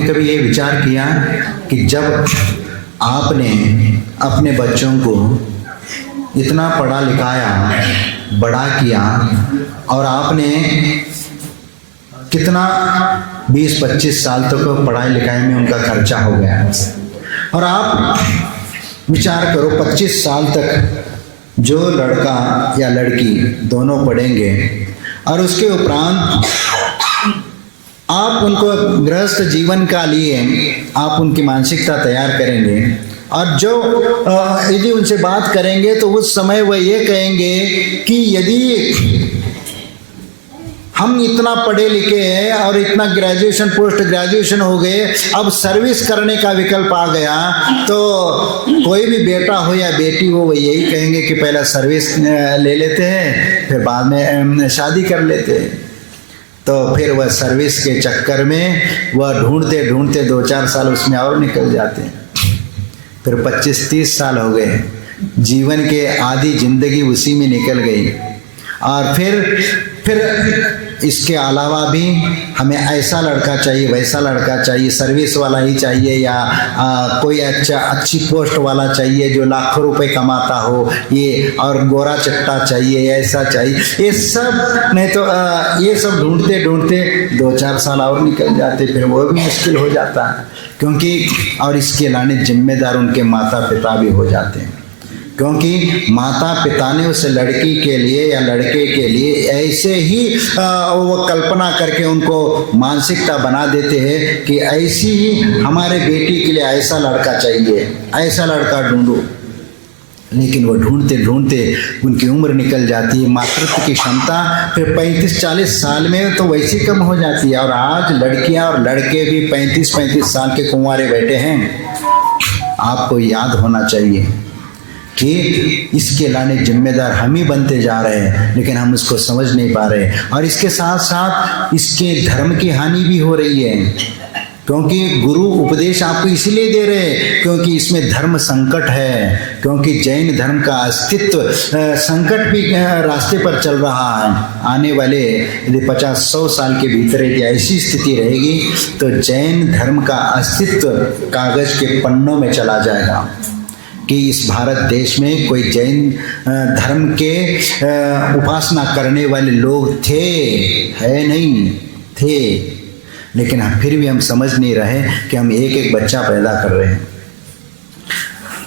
आपने कभी ये विचार किया कि जब आपने अपने बच्चों को इतना पढ़ा लिखाया, बड़ा किया, और आपने कितना 20-25 साल तक तो पढ़ाई लिखाई में उनका खर्चा हो गया, और आप विचार करो 25 साल तक जो लड़का या लड़की दोनों पढ़ेंगे और उसके उपरांत आप उनको गृहस्थ जीवन का लिए आप उनकी मानसिकता तैयार करेंगे, और जो यदि उनसे बात करेंगे तो उस समय वह ये कहेंगे कि यदि हम इतना पढ़े लिखे हैं और इतना ग्रेजुएशन पोस्ट ग्रेजुएशन हो गए, अब सर्विस करने का विकल्प आ गया, तो कोई भी बेटा हो या बेटी हो वो यही कहेंगे कि पहले सर्विस ले लेते हैं फिर बाद में शादी कर लेते हैं। तो फिर वह सर्विस के चक्कर में वह ढूंढते ढूंढते 2-4 साल उसमें और निकल जाते हैं, फिर 25-30 साल हो गए, जीवन के आधी जिंदगी उसी में निकल गई। और फिर इसके अलावा भी हमें ऐसा लड़का चाहिए, वैसा लड़का चाहिए, सर्विस वाला ही चाहिए या कोई अच्छी पोस्ट वाला चाहिए जो लाखों रुपए कमाता हो, ये और गोरा चट्टा चाहिए, ऐसा चाहिए, ये सब नहीं तो ये सब ढूंढते ढूंढते 2-4 साल और निकल जाते, फिर वो भी मुश्किल हो जाता है, क्योंकि और इसके लाने जिम्मेदार उनके माता पिता भी हो जाते हैं, क्योंकि माता पिता ने उस लड़की के लिए या लड़के के लिए ऐसे ही वो कल्पना करके उनको मानसिकता बना देते हैं कि ऐसी ही हमारे बेटी के लिए ऐसा लड़का चाहिए, ऐसा लड़का ढूंढो। लेकिन वो ढूंढते ढूंढते उनकी उम्र निकल जाती है, मातृत्व की क्षमता फिर 35-40 साल में तो वैसी कम हो जाती है। और आज लड़कियां और लड़के भी 35-35 साल के कुंवारे बैठे हैं। आपको याद होना चाहिए कि इसके लाने जिम्मेदार हम ही बनते जा रहे हैं, लेकिन हम उसको समझ नहीं पा रहे, और इसके साथ साथ इसके धर्म की हानि भी हो रही है, क्योंकि गुरु उपदेश आपको इसीलिए दे रहे हैं क्योंकि इसमें धर्म संकट है, क्योंकि जैन धर्म का अस्तित्व संकट भी रास्ते पर चल रहा है। आने वाले यदि 50-100 साल के भीतर यदि ऐसी स्थिति रहेगी तो जैन धर्म का अस्तित्व कागज के पन्नों में चला जाएगा कि इस भारत देश में कोई जैन धर्म के उपासना करने वाले लोग थे, है नहीं थे, लेकिन फिर भी हम समझ नहीं रहे कि हम एक एक बच्चा पैदा कर रहे हैं।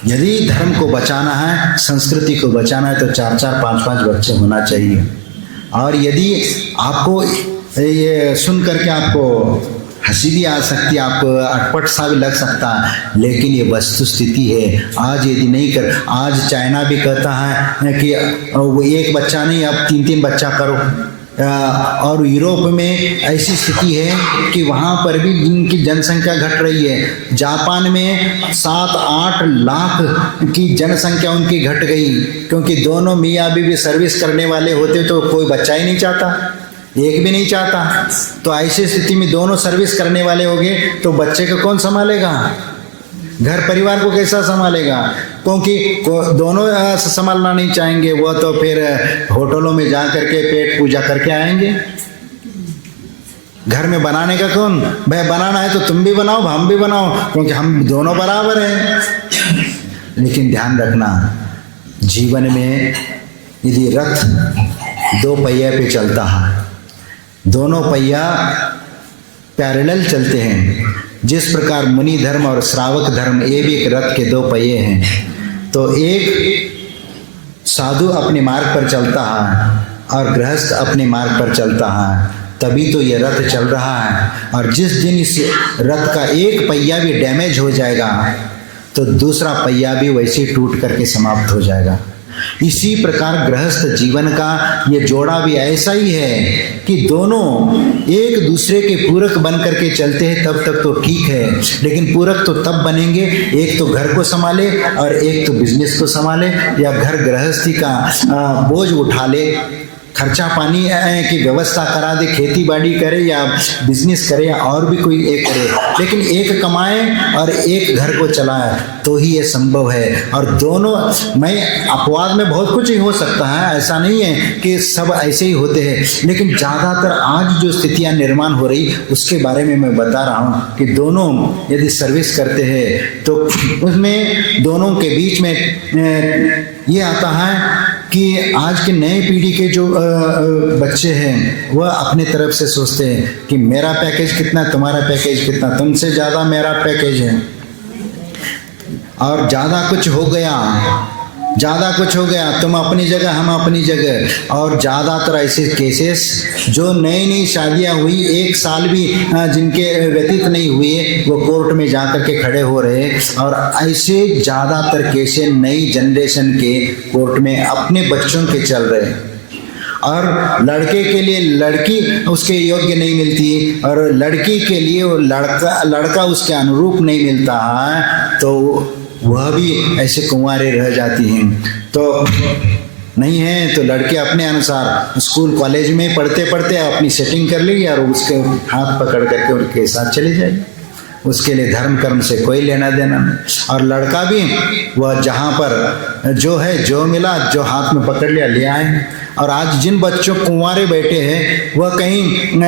यदि धर्म को बचाना है, संस्कृति को बचाना है तो 4-4, 5-5 बच्चे होना चाहिए। और यदि आपको ये सुन करके आपको हंसी भी आ सकती है, आपको अटपट सा भी लग सकता है, लेकिन ये वस्तु स्थिति है। आज यदि नहीं कर, आज चाइना भी कहता है कि वो एक बच्चा नहीं अब 3-3 बच्चा करो, और यूरोप में ऐसी स्थिति है कि वहाँ पर भी जिनकी जनसंख्या घट रही है। जापान में 7-8 लाख की जनसंख्या उनकी घट गई, क्योंकि दोनों मियाँ बीवी सर्विस करने वाले होते तो कोई बच्चा ही नहीं चाहता, एक भी नहीं चाहता। तो ऐसी स्थिति में दोनों सर्विस करने वाले हो गए तो बच्चे को कौन संभालेगा, घर परिवार को कैसा संभालेगा, क्योंकि दोनों संभालना नहीं चाहेंगे, वो तो फिर होटलों में जा करके पेट पूजा करके आएंगे। घर में बनाने का कौन, भाई बनाना है तो तुम भी बनाओ हम भी बनाओ, क्योंकि हम दोनों बराबर हैं। लेकिन ध्यान रखना, जीवन में यदि रथ 2 पहिए पे चलता है, दोनों पहिया पैरेलल चलते हैं, जिस प्रकार मुनि धर्म और श्रावक धर्म ये भी एक रथ के 2 पहिए हैं, तो एक साधु अपने मार्ग पर चलता है और गृहस्थ अपने मार्ग पर चलता है, तभी तो ये रथ चल रहा है। और जिस दिन इस रथ का एक पहिया भी डैमेज हो जाएगा तो दूसरा पहिया भी वैसे टूट करके समाप्त हो जाएगा। इसी प्रकार गृहस्थ जीवन का ये जोड़ा भी ऐसा ही है कि दोनों एक दूसरे के पूरक बन करके चलते हैं, तब तक तो ठीक है, लेकिन पूरक तो तब बनेंगे एक तो घर को संभाले और एक तो बिजनेस को संभाले, या घर गृहस्थी का बोझ उठा ले, खर्चा पानी की व्यवस्था करा दे, खेती बाड़ी करे या बिजनेस करे या और भी कोई एक करे, लेकिन एक कमाए और एक घर को चलाए तो ही ये संभव है। और दोनों, मैं अपवाद में बहुत कुछ ही हो सकता है, ऐसा नहीं है कि सब ऐसे ही होते हैं, लेकिन ज़्यादातर आज जो स्थितियाँ निर्माण हो रही उसके बारे में मैं बता रहा हूँ कि दोनों यदि सर्विस करते हैं तो उसमें दोनों के बीच में ये आता है कि आज के नए पीढ़ी के जो बच्चे हैं वह अपने तरफ से सोचते हैं कि मेरा पैकेज कितना, तुम्हारा पैकेज कितना, तुमसे ज़्यादा मेरा पैकेज है, और ज़्यादा कुछ हो गया, तुम अपनी जगह हम अपनी जगह। और ज़्यादातर ऐसे केसेस जो नई नई शादियां हुई, एक साल भी जिनके व्यतीत नहीं हुए, वो कोर्ट में जा कर के खड़े हो रहे। और ऐसे ज़्यादातर केसेस नई जनरेशन के कोर्ट में अपने बच्चों के चल रहे हैं। और लड़के के लिए लड़की उसके योग्य नहीं मिलती और लड़की के लिए वो लड़का उसके अनुरूप नहीं मिलता है, तो वह भी ऐसे कुंवारे रह जाती हैं। तो नहीं है तो लड़के अपने अनुसार स्कूल कॉलेज में पढ़ते पढ़ते अपनी सेटिंग कर ली और उसके हाथ पकड़ करके उनके साथ चले जाए। उसके लिए धर्म कर्म से कोई लेना देना नहीं। और लड़का भी वह जहाँ पर जो है, जो मिला, जो हाथ में पकड़ लिया ले आए। और आज जिन बच्चों कुंवारे बैठे हैं वह कहीं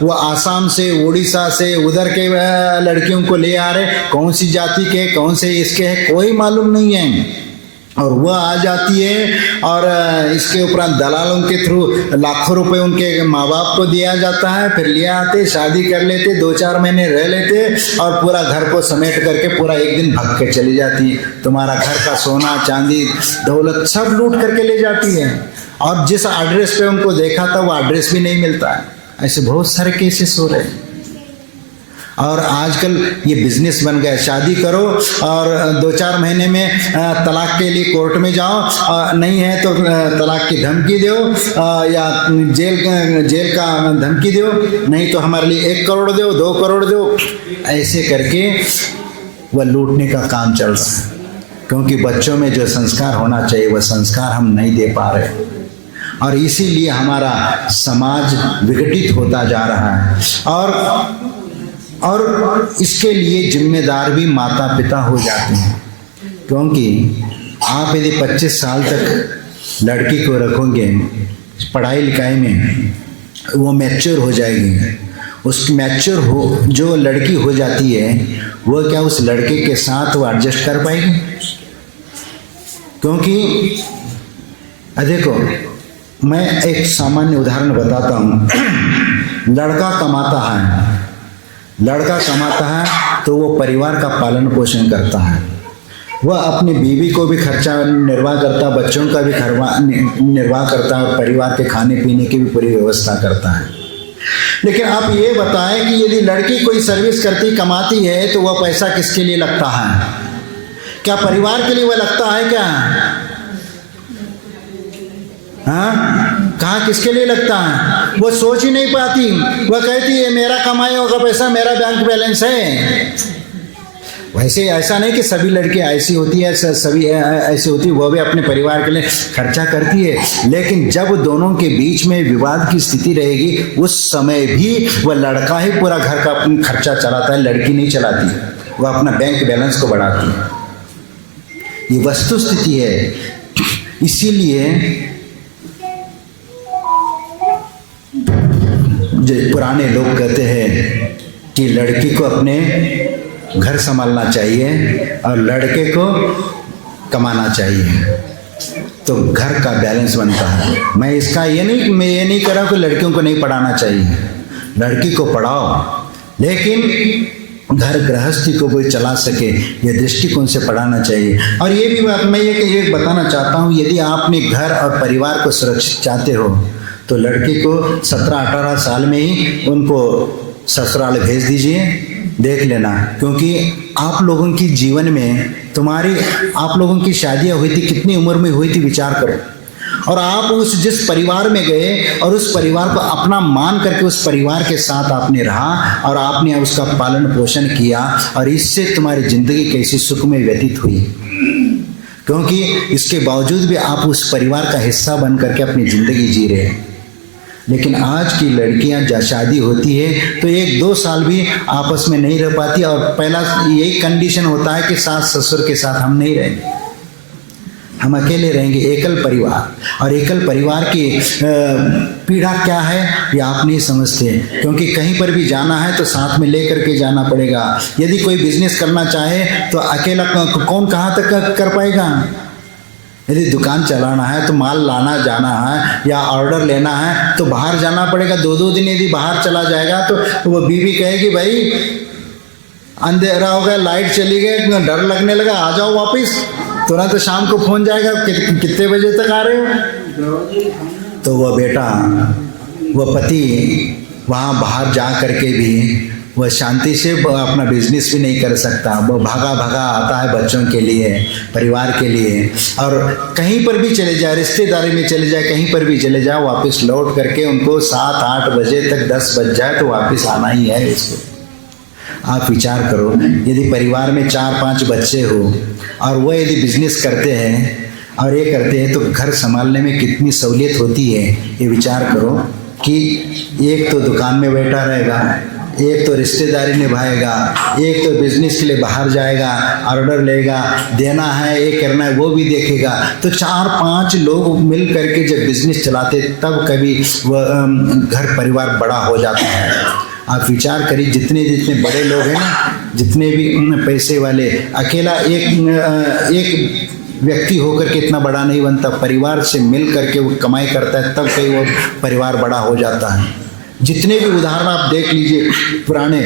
वो आसाम से, उड़ीसा से, उधर के लड़कियों को ले आ रहे, कौन सी जाति के, कौन से इसके है कोई मालूम नहीं है। और वह आ जाती है और इसके उपरांत दलालों के थ्रू लाखों रुपए उनके माँ बाप को दिया जाता है, फिर ले आते, शादी कर लेते, 2-4 महीने रह लेते और पूरा घर को समेट करके पूरा एक दिन भाग के चली जाती। तुम्हारा घर का सोना चांदी दौलत सब लूट करके ले जाती है। और जिस एड्रेस पे उनको देखा था वो एड्रेस भी नहीं मिलता है। ऐसे बहुत सारे केसेस हो रहे हैं। और आजकल ये बिजनेस बन गया, शादी करो और 2-4 महीने में तलाक के लिए कोर्ट में जाओ, नहीं है तो तलाक की धमकी दो या जेल का धमकी दो, नहीं तो हमारे लिए 1 करोड़ दो, 2 करोड़ दो। ऐसे करके वह लूटने का काम चल रहा है, क्योंकि बच्चों में जो संस्कार होना चाहिए वह संस्कार हम नहीं दे पा रहे। और इसीलिए हमारा समाज विघटित होता जा रहा है। और इसके लिए जिम्मेदार भी माता पिता हो जाते हैं, क्योंकि आप यदि 25 साल तक लड़की को रखोगे पढ़ाई लिखाई में, वो मैच्योर हो जाएगी। उस मैच्योर हो जो लड़की हो जाती है वो क्या उस लड़के के साथ वो एडजस्ट कर पाएगी? क्योंकि देखो, मैं एक सामान्य उदाहरण बताता हूँ। लड़का कमाता है तो वो परिवार का पालन पोषण करता है, वह अपनी बीवी को भी खर्चा निर्वाह करता है, बच्चों का भी निर्वाह करता है, परिवार के खाने पीने की भी पूरी व्यवस्था करता है। लेकिन आप ये बताएं कि यदि लड़की कोई सर्विस करती कमाती है तो वह पैसा किसके लिए लगता है? क्या परिवार के लिए वह लगता है क्या? हाँ, कहाँ किसके लिए लगता है? वो सोच ही नहीं पाती। वह कहती है मेरा कमाया होगा पैसा, मेरा बैंक बैलेंस है। वैसे ऐसा नहीं कि सभी लड़कियां ऐसी होती है, सभी ऐसी होती है, वह भी अपने परिवार के लिए खर्चा करती है। लेकिन जब दोनों के बीच में विवाद की स्थिति रहेगी उस समय भी वह लड़का ही पूरा घर का खर्चा चलाता है, लड़की नहीं चलाती। वह अपना बैंक बैलेंस को बढ़ाती है। ये वस्तु स्थिति है। इसीलिए पुराने लोग कहते हैं कि लड़की को अपने घर संभालना चाहिए और लड़के को कमाना चाहिए, तो घर का बैलेंस बनता है। मैं ये नहीं कह रहा कि लड़कियों को नहीं पढ़ाना चाहिए, लड़की को पढ़ाओ, लेकिन घर गृहस्थी को कोई चला सके ये दृष्टिकोण से पढ़ाना चाहिए। और ये भी बात मैं ये बताना चाहता हूँ, यदि आपने घर और परिवार को सुरक्षित चाहते हो तो लड़की को 17-18 साल में ही उनको ससुराल भेज दीजिए, देख लेना। क्योंकि आप लोगों की जीवन में आप लोगों की शादियां हुई थी, कितनी उम्र में हुई थी विचार करो। और आप जिस परिवार में गए और उस परिवार को अपना मान करके उस परिवार के साथ आपने रहा और आपने उसका पालन पोषण किया, और इससे तुम्हारी जिंदगी कैसी सुख में व्यतीत हुई। क्योंकि इसके बावजूद भी आप उस परिवार का हिस्सा बन करके अपनी ज़िंदगी जी रहे हैं। लेकिन आज की लड़कियां जब शादी होती है तो 1-2 साल भी आपस में नहीं रह पाती, और पहला यही कंडीशन होता है कि सास ससुर के साथ हम नहीं रहेंगे, हम अकेले रहेंगे, एकल परिवार। और एकल परिवार की पीड़ा क्या है ये आप नहीं समझते, क्योंकि कहीं पर भी जाना है तो साथ में लेकर के जाना पड़ेगा। यदि कोई बिजनेस करना चाहे तो अकेला कौन कहाँ तक कर पाएगा। यदि दुकान चलाना है तो माल लाना जाना है या ऑर्डर लेना है तो बाहर जाना पड़ेगा। 2-2 दिन यदि बाहर चला जाएगा तो वो बीवी कहेगी भाई अंधेरा हो गया, लाइट चली गई, डर लगने लगा, आ जाओ वापस। तुरंत शाम को फोन जाएगा कितने बजे तक आ रहे हो। तो वह बेटा, वह पति वहाँ बाहर जा करके भी वह शांति से अपना बिजनेस भी नहीं कर सकता। वो भागा भागा आता है बच्चों के लिए, परिवार के लिए। और कहीं पर भी चले जाए, रिश्तेदारी में चले जाए, कहीं पर भी चले जाए, वापस लौट करके उनको 7-8 बजे तक 10 बज जाए तो वापस आना ही है इसको। आप विचार करो, यदि परिवार में 4-5 बच्चे हो और वह यदि बिजनेस करते हैं और ये करते हैं तो घर संभालने में कितनी सहूलियत होती है। ये विचार करो कि एक तो दुकान में बैठा रहेगा, एक तो रिश्तेदारी निभाएगा, एक तो बिजनेस के लिए बाहर जाएगा, ऑर्डर लेगा, देना है, ये करना है, वो भी देखेगा। तो 4-5 लोग मिल करके जब बिजनेस चलाते तब कभी वह घर परिवार बड़ा हो जाता है। आप विचार करिए, जितने बड़े लोग हैं ना, जितने भी पैसे वाले, अकेला एक व्यक्ति होकर के इतना बड़ा नहीं बनता। परिवार से मिल करके वो कमाई करता है तब कहीं वो परिवार बड़ा हो जाता है। जितने भी उदाहरण आप देख लीजिए, पुराने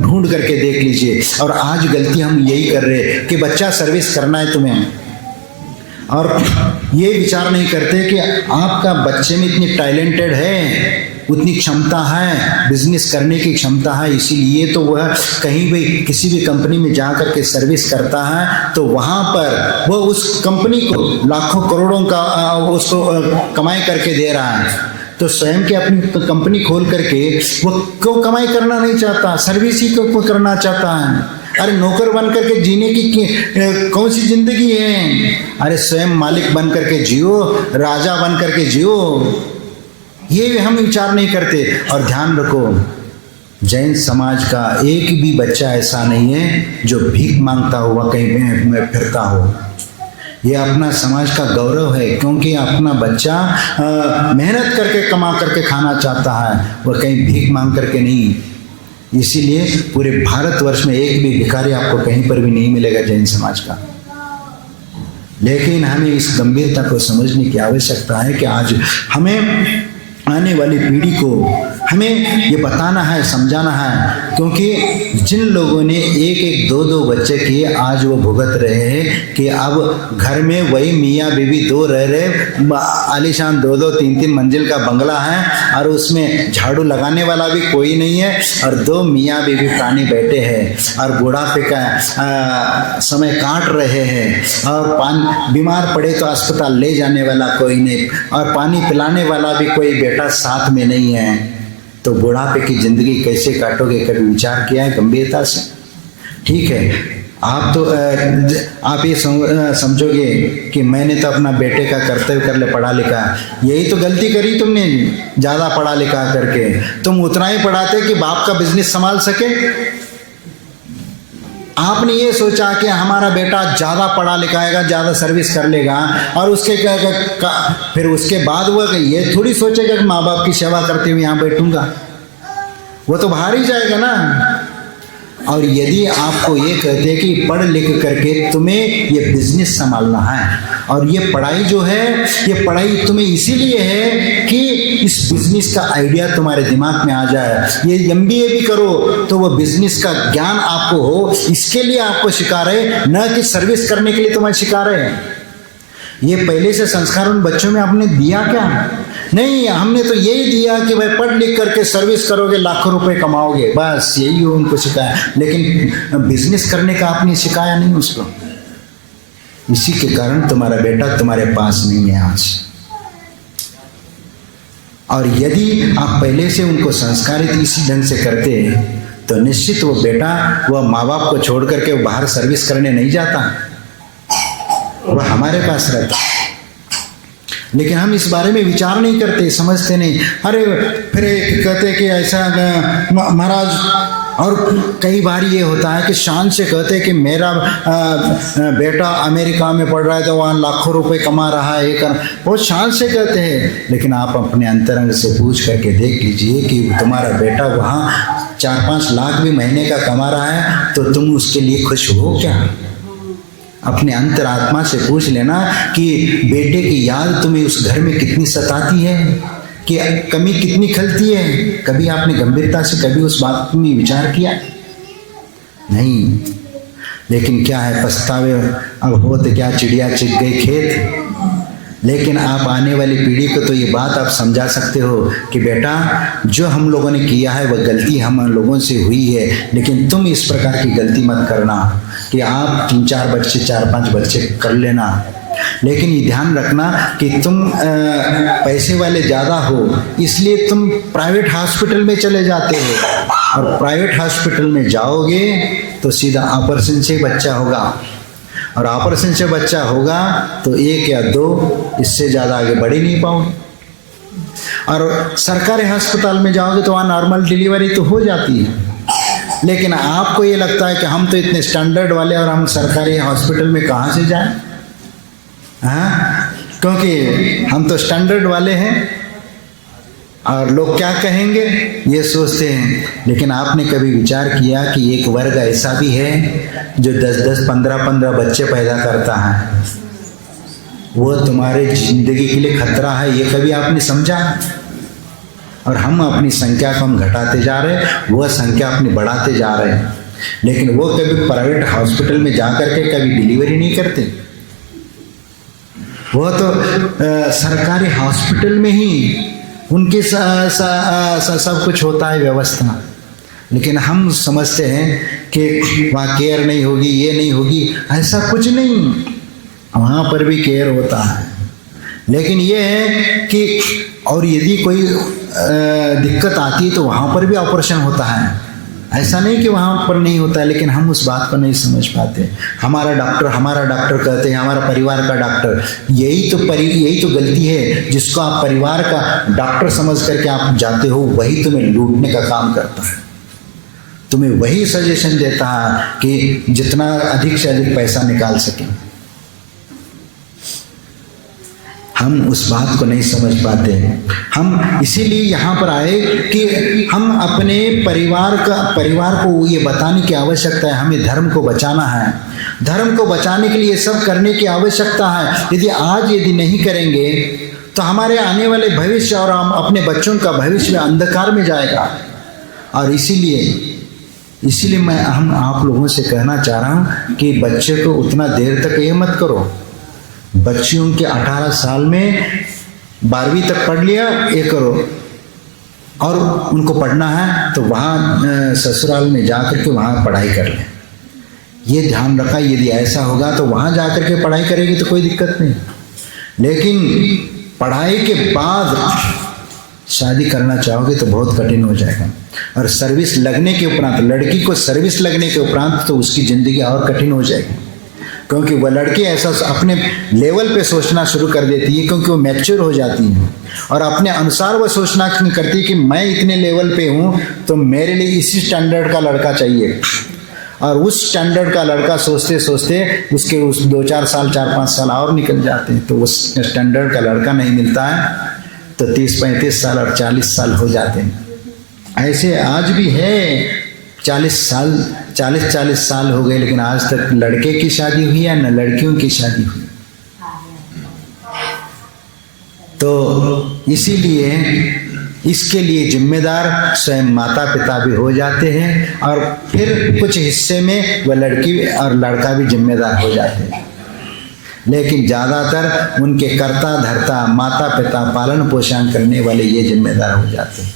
ढूंढ करके देख लीजिए। और आज गलती हम यही कर रहे हैं कि बच्चा सर्विस करना है तुम्हें, और ये विचार नहीं करते कि आपका बच्चे में इतनी टैलेंटेड है, उतनी क्षमता है, बिजनेस करने की क्षमता है, इसीलिए तो वह कहीं भी किसी भी कंपनी में जा कर के सर्विस करता है तो वहाँ पर वह उस कंपनी को लाखों करोड़ों का उसको कमाई करके दे रहा है। तो स्वयं के अपनी कंपनी खोल करके वो क्यों कमाई करना नहीं चाहता, सर्विस ही क्यों करना चाहता है। अरे नौकर बन करके जीने की कौन सी जिंदगी है। अरे स्वयं मालिक बन करके जियो, राजा बन करके जियो। ये हम विचार नहीं करते। और ध्यान रखो, जैन समाज का एक भी बच्चा ऐसा नहीं है जो भीख मांगता हुआ कहीं फिरता हो। ये अपना समाज का गौरव है, क्योंकि अपना बच्चा मेहनत करके कमा करके खाना चाहता है, वह कहीं भीख मांग करके नहीं। इसीलिए पूरे भारतवर्ष में एक भी भिखारी आपको कहीं पर भी नहीं मिलेगा जैन समाज का। लेकिन हमें इस गंभीरता को समझने की आवश्यकता है कि आज हमें आने वाली पीढ़ी को हमें ये बताना है, समझाना है। क्योंकि जिन लोगों ने 1-1, 2-2 बच्चे किए, आज वो भुगत रहे हैं कि अब घर में वही मियाँ बीवी 2 रह रहे, आलीशान 2-2, 3-3 मंजिल का बंगला है और उसमें झाड़ू लगाने वाला भी कोई नहीं है, और 2 मियाँ बीवी प्राणी बैठे हैं और बुढ़ापे का समय काट रहे हैं, और बीमार पड़े तो अस्पताल ले जाने वाला कोई नहीं, और पानी पिलाने वाला भी कोई बेटा साथ में नहीं है। तो बुढ़ापे की जिंदगी कैसे काटोगे, कभी विचार किया है गंभीरता से? ठीक है, आप तो आप ये समझोगे कि मैंने तो अपना बेटे का कर्तव्य कर ले, पढ़ा लिखा। यही तो गलती करी तुमने, ज़्यादा पढ़ा लिखा करके। तुम उतना ही पढ़ाते कि बाप का बिजनेस संभाल सके। आपने ये सोचा कि हमारा बेटा ज़्यादा पढ़ा लिखाएगा, ज़्यादा सर्विस कर लेगा, और उसके फिर उसके बाद वो ये थोड़ी सोचेगा कि माँ बाप की सेवा करते हुए यहाँ बैठूंगा। वो तो बाहर ही जाएगा ना। और यदि आपको ये कहते हैं कि पढ़ लिख करके तुम्हें ये बिजनेस संभालना है, और ये पढ़ाई जो है, ये पढ़ाई तुम्हें इसीलिए है कि इस बिजनेस का आइडिया तुम्हारे दिमाग में आ जाए, ये MBA भी करो तो वो बिजनेस का ज्ञान आपको हो, इसके लिए आपको सिखा रहे, न कि सर्विस करने के लिए तुम्हें सिखा रहे हैं। ये पहले से संस्कार उन बच्चों में आपने दिया क्या? नहीं, हमने तो यही दिया कि भाई पढ़ लिख करके सर्विस करोगे, लाखों रुपए कमाओगे, बस यही उनको सिखाया। लेकिन बिजनेस करने का आपने सिखाया नहीं उसको। इसी के कारण तुम्हारा बेटा तुम्हारे पास नहीं है आज। और यदि आप पहले से उनको संस्कारित इसी ढंग से करते तो निश्चित वो बेटा वह माँ बाप को छोड़ करके वो बाहर सर्विस करने नहीं जाता। वह हमारे पास रहता है। लेकिन हम इस बारे में विचार नहीं करते, समझते नहीं। अरे फिर कहते कि ऐसा महाराज, और कई बार ये होता है कि शान से कहते कि मेरा बेटा अमेरिका में पढ़ रहा है तो वहाँ लाखों रुपए कमा रहा है, ये कर, बहुत शान से कहते हैं। लेकिन आप अपने अंतरंग से पूछ करके देख लीजिए कि तुम्हारा बेटा वहाँ 4-5 लाख भी महीने का कमा रहा है तो तुम उसके लिए खुश हो क्या? अपने अंतरात्मा से पूछ लेना कि बेटे की याद तुम्हें उस घर में कितनी सताती है, कि कमी कितनी खलती है। कभी आपने गंभीरता से कभी उस बात में विचार किया? नहीं। लेकिन क्या है, पछतावे अब हो तो क्या, चिड़िया चिग गई खेत। लेकिन आप आने वाली पीढ़ी को तो ये बात आप समझा सकते हो कि बेटा जो हम लोगों ने किया है वह गलती हम लोगों से हुई है, लेकिन तुम इस प्रकार की गलती मत करना कि आप 3-4 बच्चे 4-5 बच्चे कर लेना। लेकिन ये ध्यान रखना कि तुम पैसे वाले ज़्यादा हो इसलिए तुम प्राइवेट हॉस्पिटल में चले जाते हो, और प्राइवेट हॉस्पिटल में जाओगे तो सीधा ऑपरेशन से बच्चा होगा, और ऑपरेशन से बच्चा होगा तो 1 या 2, इससे ज़्यादा आगे बढ़ ही नहीं पाओगे। और सरकारी अस्पताल में जाओगे तो वहाँ नॉर्मल डिलीवरी तो हो जाती है। लेकिन आपको ये लगता है कि हम तो इतने स्टैंडर्ड वाले और हम सरकारी हॉस्पिटल में कहाँ से जाएं? हाँ, क्योंकि हम तो स्टैंडर्ड वाले हैं और लोग क्या कहेंगे ये सोचते हैं। लेकिन आपने कभी विचार किया कि एक वर्ग ऐसा भी है जो 10-10, 15-15 बच्चे पैदा करता है? वो तुम्हारे जिंदगी के लिए खतरा है, ये कभी आपने समझा? और हम अपनी संख्या को हम घटाते जा रहे हैं, वह संख्या अपनी बढ़ाते जा रहे हैं। लेकिन वो कभी प्राइवेट हॉस्पिटल में जा करके कभी डिलीवरी नहीं करते, वो तो सरकारी हॉस्पिटल में ही उनके सब कुछ होता है व्यवस्था। लेकिन हम समझते हैं कि वहाँ केयर नहीं होगी, ये नहीं होगी, ऐसा कुछ नहीं, वहाँ पर भी केयर होता है। लेकिन ये है कि और यदि कोई दिक्कत आती है तो वहाँ पर भी ऑपरेशन होता है, ऐसा नहीं कि वहाँ पर नहीं होता है। लेकिन हम उस बात को नहीं समझ पाते। हमारा डॉक्टर कहते हैं, हमारा परिवार का डॉक्टर, यही तो गलती है। जिसको आप परिवार का डॉक्टर समझ करके आप जाते हो वही तुम्हें लूटने का काम करता है, तुम्हें वही सजेशन देता है कि जितना अधिक से अधिक पैसा निकाल सकें। हम उस बात को नहीं समझ पाते हैं। हम इसीलिए यहाँ पर आए कि हम अपने परिवार को ये बताने की आवश्यकता है, हमें धर्म को बचाना है। धर्म को बचाने के लिए सब करने की आवश्यकता है। यदि नहीं करेंगे तो हमारे आने वाले भविष्य और हम अपने बच्चों का भविष्य अंधकार में जाएगा। और इसीलिए मैं आप लोगों से कहना चाह रहा हूँ कि बच्चे को उतना देर तक ये मत करो। बच्चियों के 18 साल में 12वीं तक पढ़ लिया ये करो, और उनको पढ़ना है तो वहाँ ससुराल में जा कर के वहाँ पढ़ाई कर लें। ये ध्यान रखा, यदि ऐसा होगा तो वहाँ जा कर के पढ़ाई करेगी तो कोई दिक्कत नहीं। लेकिन पढ़ाई के बाद शादी करना चाहोगे तो बहुत कठिन हो जाएगा। और सर्विस लगने के उपरांत, लड़की को सर्विस लगने के उपरांत तो उसकी ज़िंदगी और कठिन हो जाएगी, क्योंकि वह लड़की ऐसा अपने लेवल पे सोचना शुरू कर देती है, क्योंकि वो मैच्योर हो जाती है और अपने अनुसार वह सोचना करती है कि मैं इतने लेवल पे हूँ तो मेरे लिए इसी स्टैंडर्ड का लड़का चाहिए। और उस स्टैंडर्ड का लड़का सोचते सोचते उसके 2-4 साल 4-5 साल और निकल जाते हैं, तो उस स्टैंडर्ड का लड़का नहीं मिलता है तो 30-35 साल और 40 साल हो जाते हैं। ऐसे आज भी है, 40 साल हो गए, लेकिन आज तक लड़के की शादी हुई या न लड़कियों की शादी हुई। तो इसीलिए इसके लिए जिम्मेदार स्वयं माता पिता भी हो जाते हैं, और फिर कुछ हिस्से में वह लड़की और लड़का भी जिम्मेदार हो जाते हैं। लेकिन ज़्यादातर उनके कर्ता धर्ता माता पिता पालन पोषण करने वाले ये जिम्मेदार हो जाते हैं।